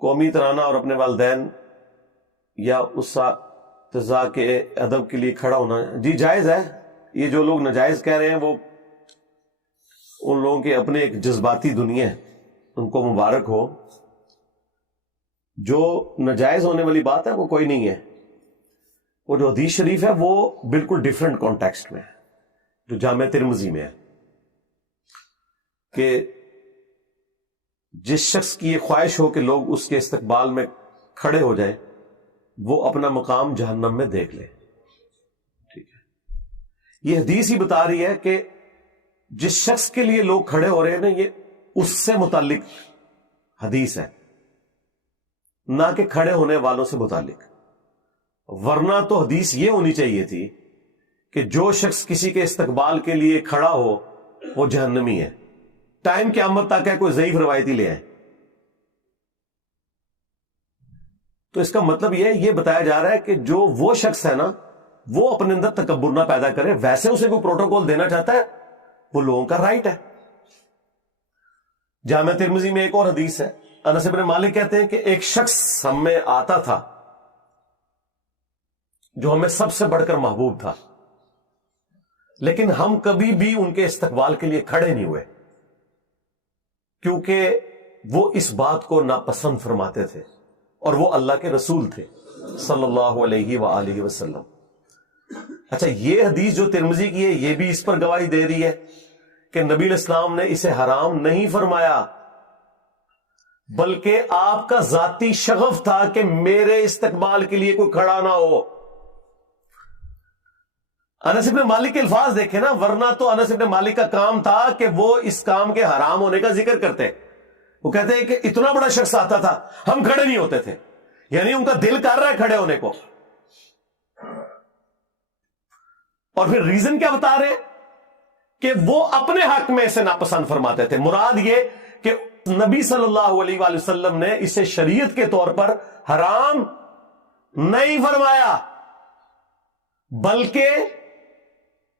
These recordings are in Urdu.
قومی ترانہ اور اپنے والدین یا اساتذہ کے ادب کے لیے کھڑا ہونا جی جائز ہے. یہ جو لوگ ناجائز کہہ رہے ہیں وہ ان لوگوں کے اپنے ایک جذباتی دنیا ہے, ان کو مبارک ہو. جو ناجائز ہونے والی بات ہے وہ کوئی نہیں ہے. وہ جو حدیث شریف ہے وہ بالکل ڈیفرنٹ کانٹیکسٹ میں ہے, جو جامع ترمذی میں ہے کہ جس شخص کی یہ خواہش ہو کہ لوگ اس کے استقبال میں کھڑے ہو جائیں وہ اپنا مقام جہنم میں دیکھ لے. ٹھیک ہے, یہ حدیث ہی بتا رہی ہے کہ جس شخص کے لیے لوگ کھڑے ہو رہے ہیں نا, یہ اس سے متعلق حدیث ہے, نہ کہ کھڑے ہونے والوں سے متعلق. ورنہ تو حدیث یہ ہونی چاہیے تھی کہ جو شخص کسی کے استقبال کے لیے کھڑا ہو وہ جہنمی ہے. ٹائم قیامت تک ہے, کوئی ضعیف روایتی لے آئے. تو اس کا مطلب یہ بتایا جا رہا ہے کہ جو وہ شخص ہے نا وہ اپنے اندر تکبر نہ پیدا کرے. ویسے اسے کوئی پروٹوکول دینا چاہتا ہے وہ لوگوں کا رائٹ ہے. جامع ترمذی میں ایک اور حدیث ہے, انس بن مالک کہتے ہیں کہ ایک شخص ہم میں آتا تھا جو ہمیں سب سے بڑھ کر محبوب تھا, لیکن ہم کبھی بھی ان کے استقبال کے لیے کھڑے نہیں ہوئے کیونکہ وہ اس بات کو ناپسند فرماتے تھے, اور وہ اللہ کے رسول تھے صلی اللہ علیہ وآلہ وسلم. اچھا, یہ حدیث جو ترمذی کی ہے یہ بھی اس پر گواہی دے رہی ہے کہ نبی علیہ السلام نے اسے حرام نہیں فرمایا, بلکہ آپ کا ذاتی شغف تھا کہ میرے استقبال کے لیے کوئی کھڑا نہ ہو. انس بن مالک کے الفاظ دیکھیں نا, ورنہ تو انس بن مالک کا کام تھا کہ وہ اس کام کے حرام ہونے کا ذکر کرتے. وہ کہتے ہیں کہ اتنا بڑا شخص آتا تھا ہم کھڑے نہیں ہوتے تھے, یعنی ان کا دل کر رہا ہے کھڑے ہونے کو. اور پھر ریزن کیا بتا رہے کہ وہ اپنے حق میں اسے ناپسند فرماتے تھے. مراد یہ کہ نبی صلی اللہ علیہ وآلہ وسلم نے اسے شریعت کے طور پر حرام نہیں فرمایا, بلکہ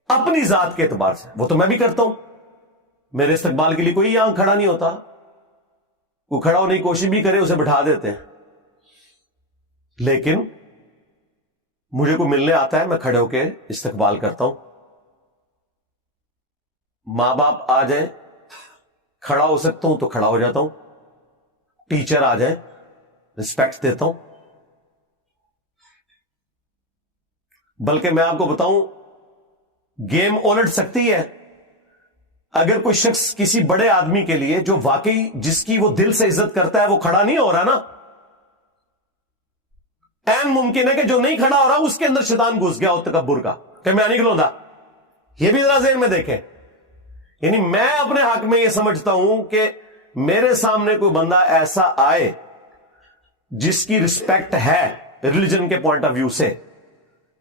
اپنی ذات کے اعتبار سے. وہ تو میں بھی کرتا ہوں, میرے استقبال کے لیے کوئی یہاں کھڑا نہیں ہوتا, وہ کھڑا ہونے کی کوشش بھی کرے اسے بٹھا دیتے ہیں. لیکن مجھے کوئی ملنے آتا ہے میں کھڑے ہو کے استقبال کرتا ہوں. ماں باپ آ جائیں کھڑا ہو سکتا ہوں تو کھڑا ہو جاتا ہوں, ٹیچر آ جائیں رسپیکٹ دیتا ہوں. بلکہ میں آپ کو بتاؤں گیم الٹ سکتی ہے. اگر کوئی شخص کسی بڑے آدمی کے لیے جو واقعی جس کی وہ دل سے عزت کرتا ہے وہ کھڑا نہیں ہو رہا نا, این ممکن ہے کہ جو نہیں کھڑا ہو رہا اس کے اندر شیطان گھس گیا ہو تکبر کا کہ میں نہیں کھلوندا. یہ بھی ذرا ذہن میں دیکھیں. یعنی میں اپنے حق میں یہ سمجھتا ہوں کہ میرے سامنے کوئی بندہ ایسا آئے جس کی رسپیکٹ ہے ریلیجن کے پوائنٹ آف ویو سے,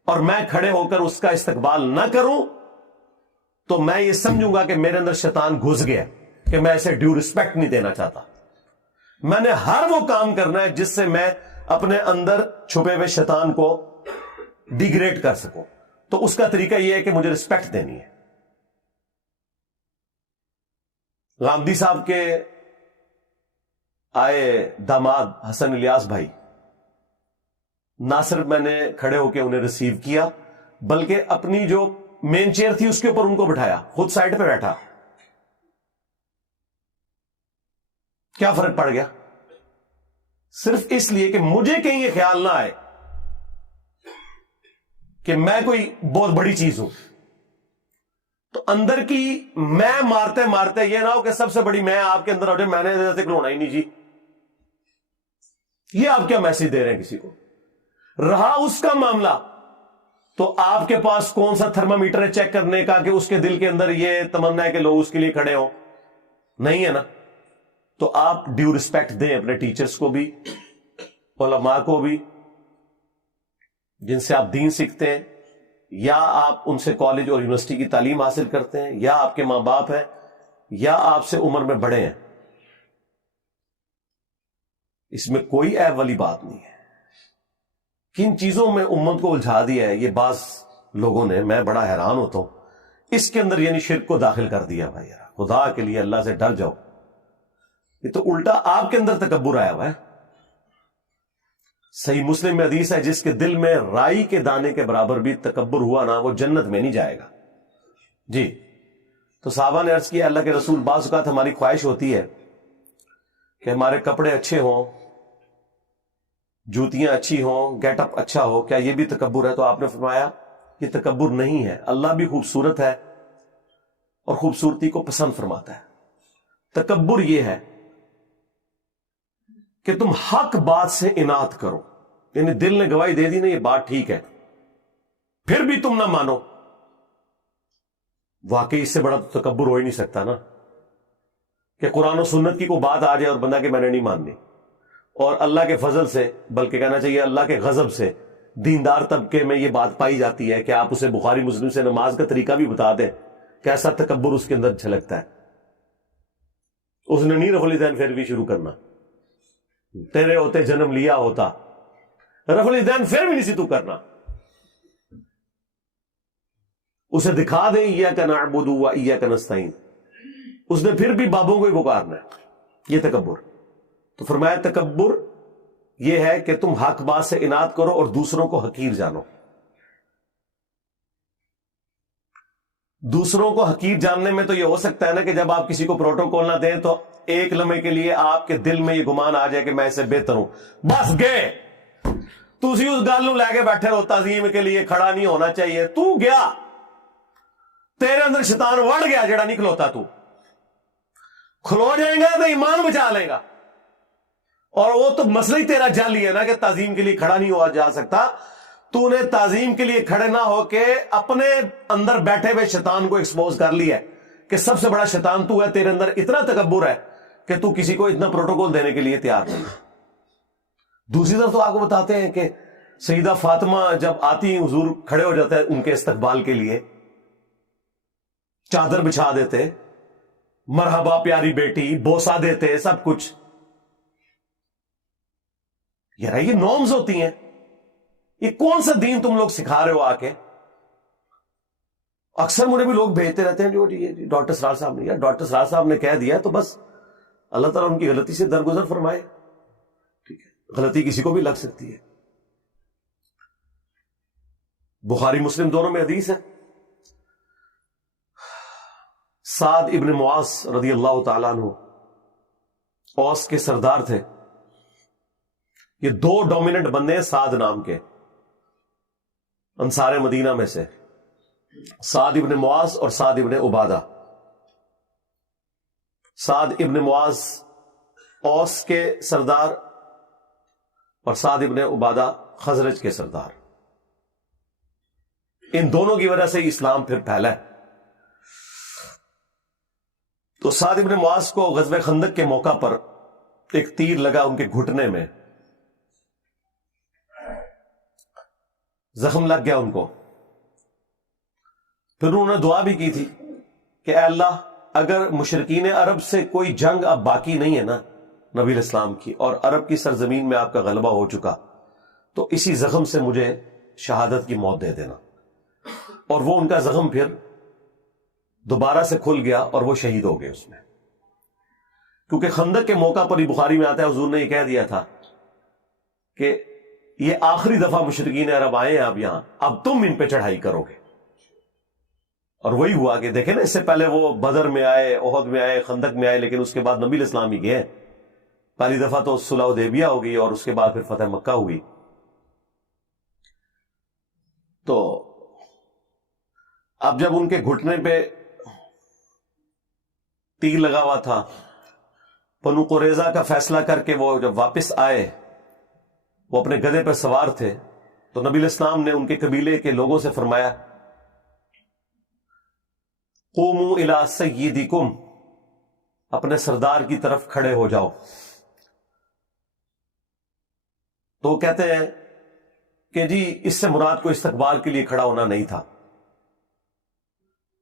اور میں کھڑے ہو کر اس کا استقبال نہ کروں تو میں یہ سمجھوں گا کہ میرے اندر شیطان گھس گیا کہ میں اسے ڈیو رسپیکٹ نہیں دینا چاہتا. میں نے ہر وہ کام کرنا ہے جس سے میں اپنے اندر چھپے ہوئے شیطان کو ڈیگریڈ کر سکوں. تو اس کا طریقہ یہ ہے کہ مجھے رسپیکٹ دینی ہے. غامدی صاحب کے آئے داماد حسن الیاس بھائی, نہ صرف میں نے کھڑے ہو کے انہیں ریسیو کیا بلکہ اپنی جو مین چیئر تھی اس کے اوپر ان کو بٹھایا, خود سائڈ پہ بیٹھا. کیا فرق پڑ گیا؟ صرف اس لیے کہ مجھے کہیں یہ خیال نہ آئے کہ میں کوئی بہت بڑی چیز ہوں. تو اندر کی میں مارتے مارتے یہ نہ ہو کہ سب سے بڑی میں آپ کے اندر ہو جائے, میں نے ایسے کھلونا ہی نہیں جی. یہ آپ کیا میسج دے رہے ہیں کسی کو؟ رہا اس کا معاملہ تو آپ کے پاس کون سا تھرمامیٹر ہے چیک کرنے کا کہ اس کے دل کے اندر یہ تمنا ہے کہ لوگ اس کے لیے کھڑے ہوں؟ نہیں ہے نا. تو آپ ڈیو رسپیکٹ دیں اپنے ٹیچرز کو بھی, علماء کو بھی, جن سے آپ دین سیکھتے ہیں, یا آپ ان سے کالج اور یونیورسٹی کی تعلیم حاصل کرتے ہیں, یا آپ کے ماں باپ ہیں, یا آپ سے عمر میں بڑے ہیں. اس میں کوئی عیب والی بات نہیں ہے. کن چیزوں میں امت کو الجھا دیا ہے یہ بعض لوگوں نے, میں بڑا حیران ہوتا ہوں. اس کے اندر یعنی شرک کو داخل کر دیا. بھائی یار خدا کے لیے اللہ سے ڈر جاؤ. یہ تو الٹا آپ کے اندر تکبر آیا ہوا ہے. صحیح مسلم میں حدیث ہے جس کے دل میں رائی کے دانے کے برابر بھی تکبر ہوا نا وہ جنت میں نہیں جائے گا. جی تو صحابہ نے عرض کیا اللہ کے رسول بعض اوقات ہماری خواہش ہوتی ہے کہ ہمارے کپڑے اچھے ہوں, جوتیاں اچھی ہوں, گیٹ اپ اچھا ہو, کیا یہ بھی تکبر ہے؟ تو آپ نے فرمایا یہ تکبر نہیں ہے, اللہ بھی خوبصورت ہے اور خوبصورتی کو پسند فرماتا ہے. تکبر یہ ہے کہ تم حق بات سے اناد کرو, یعنی دل نے گواہی دے دی نا یہ بات ٹھیک ہے, پھر بھی تم نہ مانو. واقعی اس سے بڑا تو تکبر ہو ہی نہیں سکتا نا کہ قرآن و سنت کی کوئی بات آ جائے اور بندہ کہ میں نے نہیں ماننی, اور اللہ کے فضل سے, بلکہ کہنا چاہیے اللہ کے غضب سے, دیندار طبقے میں یہ بات پائی جاتی ہے کہ آپ اسے بخاری مسلم سے نماز کا طریقہ بھی بتا دیں, کیسا تکبر اس کے اندر جھلکتا ہے. اس نے نہیں رفع الیدین پھر بھی شروع کرنا, تیرے ہوتے جنم لیا ہوتا, رفع الیدین پھر بھی نہیں سی تو کرنا. اسے دکھا دیں ایاک نعبد و ایاک نستعین, اس نے پھر بھی بابوں کو ہی پکارنا ہے. یہ تکبر. تو فرمایا تکبر یہ ہے کہ تم حق بات سے اناد کرو اور دوسروں کو حقیر جانو. دوسروں کو حقیر جاننے میں تو یہ ہو سکتا ہے نا کہ جب آپ کسی کو پروٹوکول نہ دیں تو ایک لمحے کے لیے آپ کے دل میں یہ گمان آ جائے کہ میں اسے بہتر ہوں, بس گئے تو اسی اس گل نو لے کے بیٹھے رہو, تعظیم کے لیے کھڑا نہیں ہونا چاہیے. تو گیا, تیرے اندر شیطان وڑ گیا جڑا نہیں کھلوتا, تو کھلو جائے گا تو ایمان بچا لے گا. اور وہ تو مسئلہ ہی تیرا جعلی ہے نا کہ تعظیم کے لیے کھڑا نہیں ہوا جا سکتا. تو نے تعظیم کے لیے کھڑے نہ ہو کے اپنے اندر بیٹھے ہوئے شیطان کو ایکسپوز کر لیا ہے کہ سب سے بڑا شیطان تو ہے, تیرے اندر اتنا تکبر ہے کہ تو کسی کو اتنا پروٹوکول دینے کے لیے تیار نہیں. دوسری طرف تو آپ کو بتاتے ہیں کہ سیدہ فاطمہ جب آتی حضور کھڑے ہو جاتے ہیں ان کے استقبال کے لیے, چادر بچھا دیتے, مرحبا پیاری بیٹی, بوسا دیتے, سب کچھ. یار یہ نارمز ہوتی ہیں. یہ کون سا دین تم لوگ سکھا رہے ہو آ کے؟ اکثر مجھے بھی لوگ بھیجتے رہتے ہیں جو ڈاکٹر سرار صاحب نے, یا ڈاکٹر سرار صاحب نے کہہ دیا تو بس اللہ تعالیٰ ان کی غلطی سے درگزر فرمائے. ٹھیک ہے, غلطی کسی کو بھی لگ سکتی ہے. بخاری مسلم دونوں میں حدیث ہے, سعد ابن معاذ رضی اللہ تعالیٰ عنہ اوس کے سردار تھے. یہ دو ڈومیننٹ بندے ہیں سعد نام کے, انصار مدینہ میں سے, سعد ابن معاذ اور سعد ابن عبادہ. سعد ابن معاذ اوس کے سردار اور سعد ابن عبادہ خزرج کے سردار. ان دونوں کی وجہ سے اسلام پھر پھیلا ہے. تو سعد ابن معاذ کو غزوہ خندق کے موقع پر ایک تیر لگا ان کے گھٹنے میں, زخم لگ گیا ان کو. پھر انہوں نے دعا بھی کی تھی کہ اے اللہ اگر مشرکین عرب سے کوئی جنگ اب باقی نہیں ہے نا نبی الاسلام کی, اور عرب کی سرزمین میں آپ کا غلبہ ہو چکا, تو اسی زخم سے مجھے شہادت کی موت دے دینا. اور وہ ان کا زخم پھر دوبارہ سے کھل گیا اور وہ شہید ہو گئے اس میں. کیونکہ خندق کے موقع پر ہی بخاری میں آتا ہے حضور نے یہ کہہ دیا تھا کہ یہ آخری دفعہ مشرکین عرب آئے ہیں اب یہاں, اب تم ان پہ چڑھائی کرو گے. اور وہی ہوا کہ دیکھیں نا, اس سے پہلے وہ بدر میں آئے, احد میں آئے, خندق میں آئے, لیکن اس کے بعد نبی الاسلام ہی گئے. پہلی دفعہ تو صلح حدیبیہ ہو گئی اور اس کے بعد پھر فتح مکہ ہوئی. تو اب جب ان کے گھٹنے پہ تیر لگا ہوا تھا, بنو قریظہ کا فیصلہ کر کے وہ جب واپس آئے, وہ اپنے گدھے پر سوار تھے, تو نبی الاسلام نے ان کے قبیلے کے لوگوں سے فرمایا قوموا الی سیدکم, اپنے سردار کی طرف کھڑے ہو جاؤ. تو وہ کہتے ہیں کہ جی اس سے مراد کو استقبال کے لیے کھڑا ہونا نہیں تھا,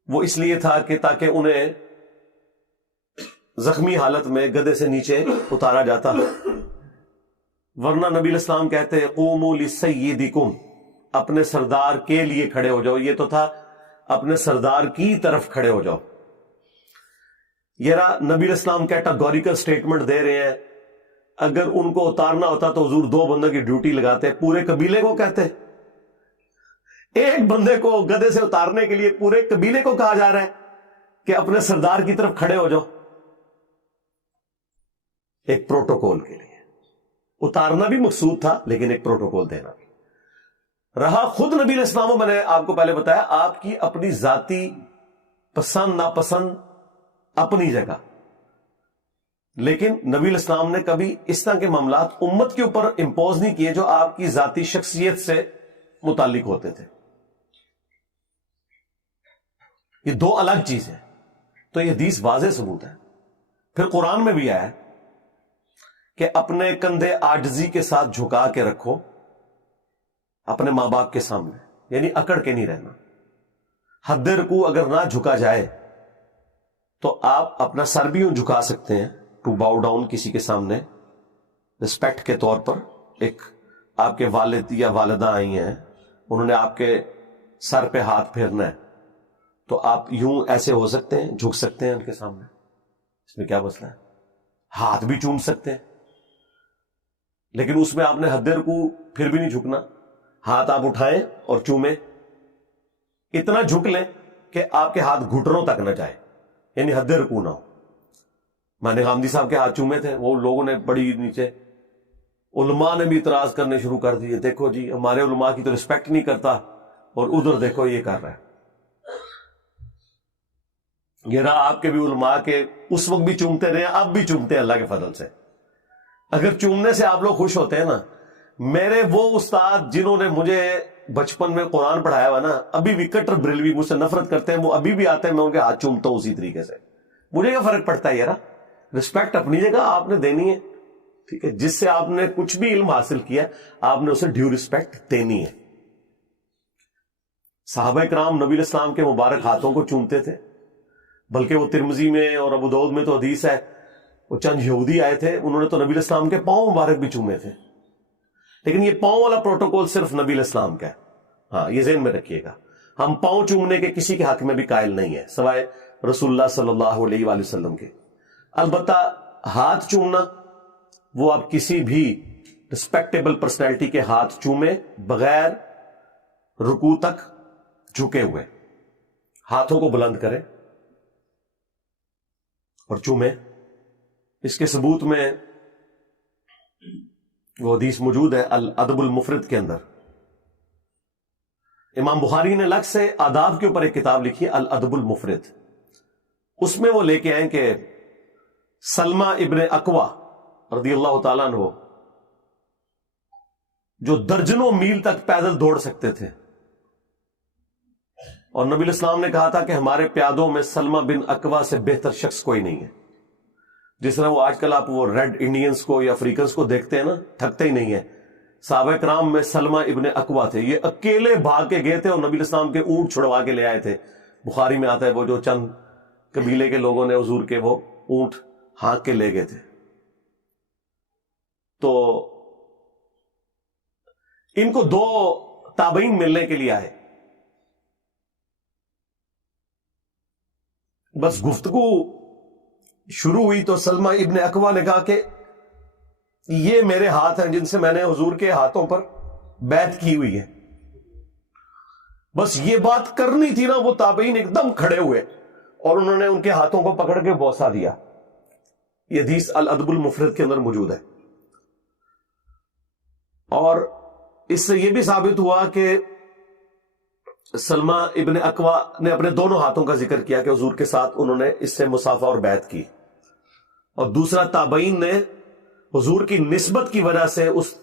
وہ اس لیے تھا کہ تاکہ انہیں زخمی حالت میں گدھے سے نیچے اتارا جاتا, ورنہ نبی الاسلام کہتے قوموا لسیدکم, اپنے سردار کے لیے کھڑے ہو جاؤ. یہ تو تھا اپنے سردار کی طرف کھڑے ہو جاؤ. یہ نبی الاسلام کیٹاگوریکل سٹیٹمنٹ دے رہے ہیں اگر ان کو اتارنا ہوتا تو حضور 2 بندوں کی ڈیوٹی لگاتے، پورے قبیلے کو کہتے. ایک بندے کو گدھے سے اتارنے کے لیے پورے قبیلے کو کہا جا رہا ہے کہ اپنے سردار کی طرف کھڑے ہو جاؤ. ایک پروٹوکول کے لیے اتارنا بھی مقصود تھا، لیکن ایک پروٹوکول دینا بھی رہا. خود نبی علیہ السلام، میں نے آپ کو پہلے بتایا، آپ کی اپنی ذاتی پسند ناپسند اپنی جگہ، لیکن نبی علیہ السلام نے کبھی اس طرح کے معاملات امت کے اوپر امپوز نہیں کیے جو آپ کی ذاتی شخصیت سے متعلق ہوتے تھے. یہ 2 الگ چیزیں. تو یہ حدیث واضح ثبوت ہے. پھر قرآن میں بھی آیا ہے کہ اپنے کندھے عاجزی کے ساتھ جھکا کے رکھو اپنے ماں باپ کے سامنے، یعنی اکڑ کے نہیں رہنا. حد رکوع اگر نہ جھکا جائے تو آپ اپنا سر بھی یوں جھکا سکتے ہیں، ٹو باؤ ڈاؤن کسی کے سامنے رسپیکٹ کے طور پر. ایک آپ کے والد یا والدہ آئی ہیں، انہوں نے آپ کے سر پہ ہاتھ پھیرنا ہے، تو آپ یوں ایسے ہو سکتے ہیں، جھک سکتے ہیں ان کے سامنے. اس میں کیا مسئلہ ہے؟ ہاتھ بھی چوم سکتے ہیں، لیکن اس میں آپ نے حد رکوع پھر بھی نہیں جھکنا. ہاتھ آپ اٹھائیں اور چومیں، اتنا جھک لیں کہ آپ کے ہاتھ گھٹنوں تک نہ جائے، یعنی حد رکوع نہ ہو. مانے حامدی صاحب کے ہاتھ چومے تھے، وہ لوگوں نے بڑی نیچے، علماء نے بھی اعتراض کرنے شروع کر دیے، دیکھو جی ہمارے علماء کی تو رسپیکٹ نہیں کرتا، اور ادھر دیکھو یہ کر رہا ہے. یہ رہا آپ کے بھی علماء کے اس وقت بھی چومتے رہے، اب بھی چومتے ہیں اللہ کے فضل سے. اگر چومنے سے آپ لوگ خوش ہوتے ہیں نا، میرے وہ استاد جنہوں نے مجھے بچپن میں قرآن پڑھایا ہوا نا، ابھی بھی کٹر بریلوی مجھ سے نفرت کرتے ہیں، وہ ابھی بھی آتے ہیں، میں ان کے ہاتھ چومتا ہوں اسی طریقے سے. مجھے کیا فرق پڑتا ہے یار؟ رسپیکٹ اپنی جگہ آپ نے دینی ہے، ٹھیک ہے. جس سے آپ نے کچھ بھی علم حاصل کیا آپ نے اسے ڈیو رسپیکٹ دینی ہے. صحابہ کرام نبی علیہ السلام کے مبارک ہاتھوں کو چومتے تھے، بلکہ وہ ترمذی میں اور ابو داؤد میں تو حدیث ہے، وہ چند یہودی آئے تھے، انہوں نے تو نبی علیہ السلام کے پاؤں مبارک بھی چومے تھے. لیکن یہ پاؤں والا پروٹوکول صرف نبی علیہ السلام کا ہے. ہاں یہ ذہن میں رکھیے گا، ہم پاؤں چومنے کے کسی کے حق میں بھی قائل نہیں ہے سوائے رسول اللہ صلی اللہ علیہ وآلہ وسلم کے. البتہ ہاتھ چومنا، وہ آپ کسی بھی رسپیکٹیبل پرسنالٹی کے ہاتھ چومے بغیر رکوع تک جھکے ہوئے، ہاتھوں کو بلند کریں اور چومیں. اس کے ثبوت میں وہ حدیث موجود ہے الادب المفرد کے اندر. امام بخاری نے الگ سے آداب کے اوپر ایک کتاب لکھی ہے الادب المفرد. اس میں وہ لے کے آئیں کہ سلمہ ابن اکوا رضی اللہ تعالیٰ عنہ جو درجنوں میل تک پیدل دوڑ سکتے تھے، اور نبی علیہ السلام نے کہا تھا کہ ہمارے پیادوں میں سلمہ بن اکوا سے بہتر شخص کوئی نہیں ہے. جس طرح وہ آج کل آپ وہ ریڈ انڈینز کو یا افریقنز کو دیکھتے ہیں نا، تھکتے ہی نہیں ہیں. صحابہ کرام میں سلمہ ابن اکوا تھے، یہ اکیلے بھاگ کے گئے تھے اور نبی علیہ السلام کے اونٹ چھڑوا کے لے آئے تھے. بخاری میں آتا ہے وہ جو چند قبیلے کے لوگوں نے حضور کے وہ اونٹ ہانک کے لے گئے تھے. تو ان کو 2 تابعین ملنے کے لیے آئے. بس گفتگو شروع ہوئی تو سلمہ ابن اکوا نے کہا کہ یہ میرے ہاتھ ہیں جن سے میں نے حضور کے ہاتھوں پر بیعت کی ہوئی ہے. بس یہ بات کرنی تھی نا، وہ تابعین ایک دم کھڑے ہوئے اور انہوں نے ان کے ہاتھوں کو پکڑ کے بوسہ دیا. یہ حدیث الادب المفرد کے اندر موجود ہے. اور اس سے یہ بھی ثابت ہوا کہ سلمہ ابن اکوا نے اپنے دونوں ہاتھوں کا ذکر کیا کہ حضور کے ساتھ انہوں نے اس سے مصافحہ اور بیعت کی. اور دوسرا تابعین نے حضور کی نسبت کی وجہ سے اس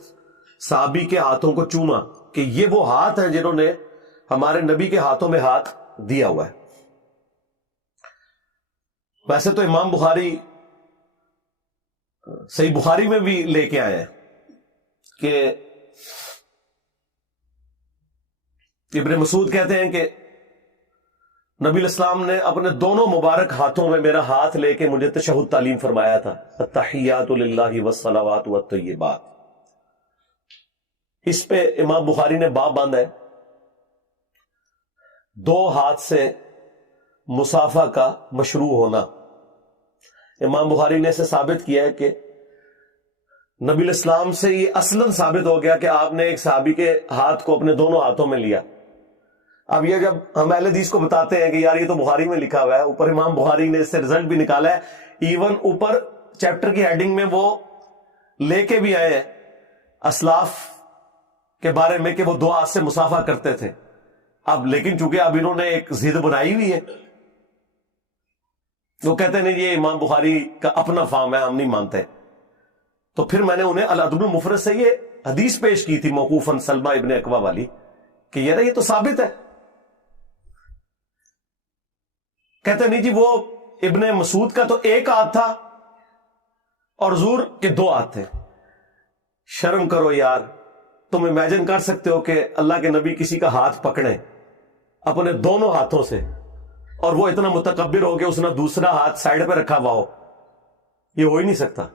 صحابی کے ہاتھوں کو چوما کہ یہ وہ ہاتھ ہیں جنہوں نے ہمارے نبی کے ہاتھوں میں ہاتھ دیا ہوا ہے. ویسے تو امام بخاری صحیح بخاری میں بھی لے کے آئے ہیں کہ ابن مسعود کہتے ہیں کہ نبی علیہ السلام نے اپنے دونوں مبارک ہاتھوں میں میرا ہاتھ لے کے مجھے تشہد تعلیم فرمایا تھا، التحیات للہ والصلوات والطیبات. اس پہ امام بخاری نے باب باندھا ہے 2 ہاتھ سے مصافحہ کا مشروع ہونا. امام بخاری نے اسے ثابت کیا ہے کہ نبی الاسلام سے یہ اصلاً ثابت ہو گیا کہ آپ نے ایک صحابی کے ہاتھ کو اپنے دونوں ہاتھوں میں لیا. اب یہ جب ہم اہل حدیث کو بتاتے ہیں کہ یار یہ تو بخاری میں لکھا ہوا ہے، اوپر امام بخاری نے اس سے رزلٹ بھی نکالا ہے، ایون اوپر چیپٹر کی ہیڈنگ میں وہ لے کے بھی آئے ہیں اسلاف کے بارے میں کہ وہ دو ہاتھ سے مصافحہ کرتے تھے. اب لیکن چونکہ اب انہوں نے ایک ضد بنائی ہوئی ہے، وہ کہتے ہیں یہ امام بخاری کا اپنا فارم ہے، ہم نہیں مانتے. تو پھر میں نے انہیں الادب المفرد سے یہ حدیث پیش کی تھی موقوفاً سلمہ ابن اکوہ والی کہ یہ تو ثابت ہے. کہتے نہیں جی وہ ابن مسعود کا تو ایک ہاتھ تھا اور حضور کے دو ہاتھ تھے. شرم کرو یار، تم امیجن کر سکتے ہو کہ اللہ کے نبی کسی کا ہاتھ پکڑیں اپنے دونوں ہاتھوں سے اور وہ اتنا متکبر ہو کہ اس نے دوسرا ہاتھ سائڈ پہ رکھا ہوا ہو؟ یہ ہو ہی نہیں سکتا.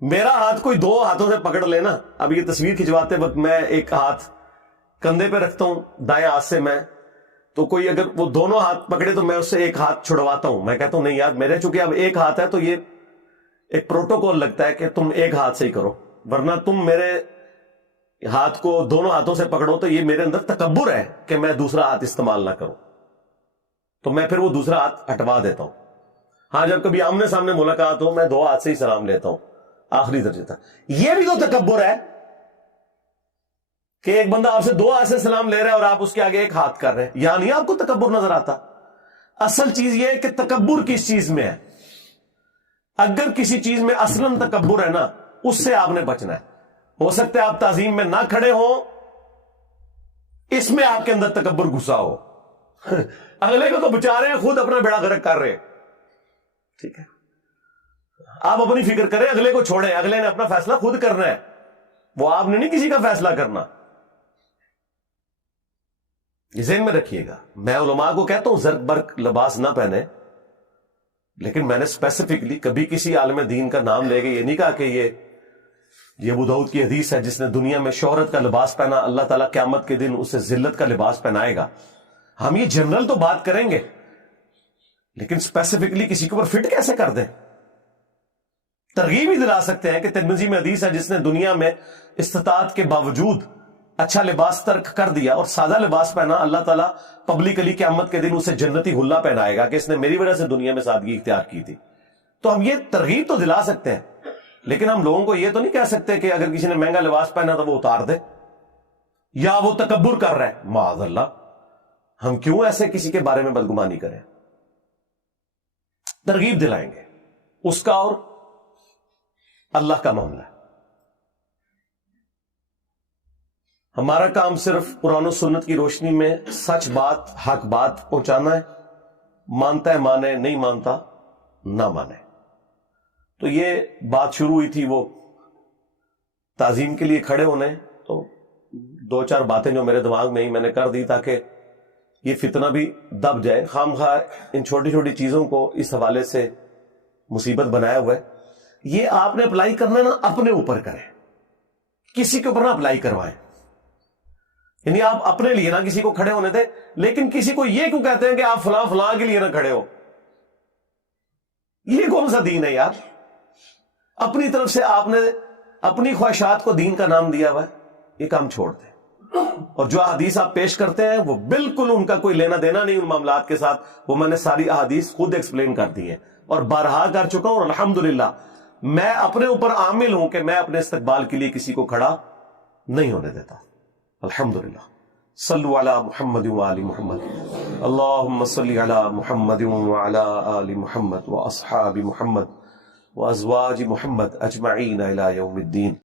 میرا ہاتھ کوئی دو ہاتھوں سے پکڑ لینا. اب یہ تصویر کھنچواتے وقت میں ایک ہاتھ کندھے پہ رکھتا ہوں دائیں ہاتھ سے، میں تو کوئی اگر وہ دونوں ہاتھ پکڑے تو میں اس سے ایک ہاتھ چھڑواتا ہوں. میں کہتا ہوں نہیں یار میرے چونکہ اب ایک ہاتھ ہے تو یہ ایک پروٹوکول لگتا ہے کہ تم ایک ہاتھ سے ہی کرو، ورنہ تم میرے ہاتھ کو دونوں ہاتھوں سے پکڑو تو یہ میرے اندر تکبر ہے کہ میں دوسرا ہاتھ استعمال نہ کروں، تو میں پھر وہ دوسرا ہاتھ ہٹوا دیتا ہوں. ہاں جب کبھی آمنے سامنے ملاقات ہو میں دو ہاتھ سے ہی سلام لیتا ہوں آخری درجے تک. یہ بھی تو تکبر ہے کہ ایک بندہ آپ سے دو ہاتھ سے سلام لے رہا ہے اور آپ اس کے آگے ایک ہاتھ کر رہے ہیں. یہاں نہیں آپ کو تکبر نظر آتا؟ اصل چیز یہ ہے کہ تکبر کس چیز میں ہے. اگر کسی چیز میں اصلاً تکبر ہے نا، اس سے آپ نے بچنا ہے. ہو سکتا ہے آپ تعظیم میں نہ کھڑے ہوں، اس میں آپ کے اندر تکبر گھسا ہو. اگلے کو تو بچا رہے ہیں، خود اپنا بیڑا غرق کر رہے ہیں. ٹھیک ہے، آپ اپنی فکر کریں، اگلے کو چھوڑیں، اگلے نے اپنا فیصلہ خود کرنا ہے، وہ آپ نے نہیں کسی کا فیصلہ کرنا. یہ ذہن میں رکھیے گا. میں علماء کو کہتا ہوں زرق برق لباس نہ پہنے، لیکن میں نے اسپیسیفکلی کبھی کسی عالم دین کا نام لے کے یہ نہیں کہا کہ یہ ابو داؤد کی حدیث ہے جس نے دنیا میں شہرت کا لباس پہنا اللہ تعالیٰ قیامت کے دن اسے ذلت کا لباس پہنائے گا. ہم یہ جنرل تو بات کریں گے، لیکن اسپیسیفکلی کسی کے اوپر فٹ کیسے کر دیں؟ ترغیب ہی دلا سکتے ہیں کہ ترمذی میں حدیث ہے جس نے دنیا میں استطاعت کے باوجود اچھا لباس ترک کر دیا اور سادہ لباس پہنا، اللہ تعالیٰ پبلکلی قیامت کے دن اسے جنتی حلہ پہنائے گا کہ اس نے میری وجہ سے دنیا میں سادگی اختیار کی تھی. تو ہم یہ ترغیب تو دلا سکتے ہیں، لیکن ہم لوگوں کو یہ تو نہیں کہہ سکتے کہ اگر کسی نے مہنگا لباس پہنا تو وہ اتار دے یا وہ تکبر کر رہا ہے. معاذ اللہ، ہم کیوں ایسے کسی کے بارے میں بدگمانی کریں؟ ترغیب دلائیں گے، اس کا اور اللہ کا معاملہ ہے. ہمارا کام صرف قرآن و سنت کی روشنی میں سچ بات، حق بات پہنچانا ہے. مانتا ہے مانے، نہیں مانتا نہ مانے. تو یہ بات شروع ہوئی تھی وہ تعظیم کے لیے کھڑے ہونے، تو دو چار باتیں جو میرے دماغ میں ہی میں نے کر دی تاکہ یہ فتنہ بھی دب جائے. خام خواہ ان چھوٹی چھوٹی چیزوں کو اس حوالے سے مصیبت بنایا ہوا ہے. یہ آپ نے اپلائی کرنا نا اپنے اوپر کریں، کسی کے اوپر نہ اپلائی کروائیں. یعنی آپ اپنے لیے نہ کسی کو کھڑے ہونے دیں، لیکن کسی کو یہ کیوں کہتے ہیں کہ آپ فلاں فلاں کے لیے نہ کھڑے ہو؟ یہ کون سا دین ہے یار؟ اپنی طرف سے آپ نے اپنی خواہشات کو دین کا نام دیا ہوا ہے. یہ کام چھوڑ دیں. اور جو احادیث آپ پیش کرتے ہیں وہ بالکل ان کا کوئی لینا دینا نہیں ان معاملات کے ساتھ. وہ میں نے ساری احادیث خود ایکسپلین کر دی ہیں اور بارہا کر چکا ہوں. اور الحمدللہ میں اپنے اوپر عامل ہوں کہ میں اپنے استقبال کے لیے کسی کو کھڑا نہیں ہونے دیتا. الحمدللہ. صلو علی محمد وآل محمد. اللہم صلی علی محمد وعلی آل محمد واصحاب محمد وازواج محمد اجمعین الی یوم الدین.